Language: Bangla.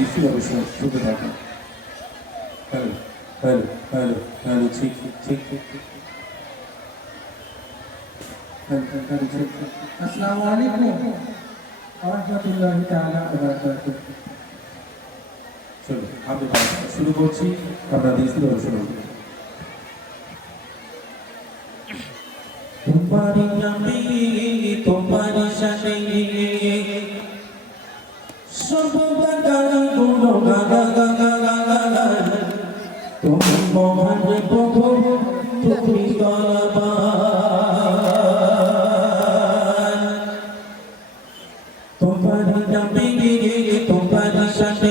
দৃষ্টি অবশ্যই শুনতে থাকুন। হ্যালো হ্যালো হ্যালো হ্যালো, ঠিক ঠিক ঠিক ঠিক, হ্যালো হ্যালো, ঠিক ঠিক। আসসালামু আলাইকুম ওয়া রাহমাতুল্লাহি তাআলা ওয়া বারাকাতুহু। চলো আমরা শুরু করছি, আমরা দৃষ্টি অবশ্যই শুনুন। तुम्हारी नबी तुम्हारी शाने सब बंदारी गुनो गागा गागा गागा तुम मोहन प्रभु तुम्ही दयावान तुम्हारी नबी तुम्हारी शाने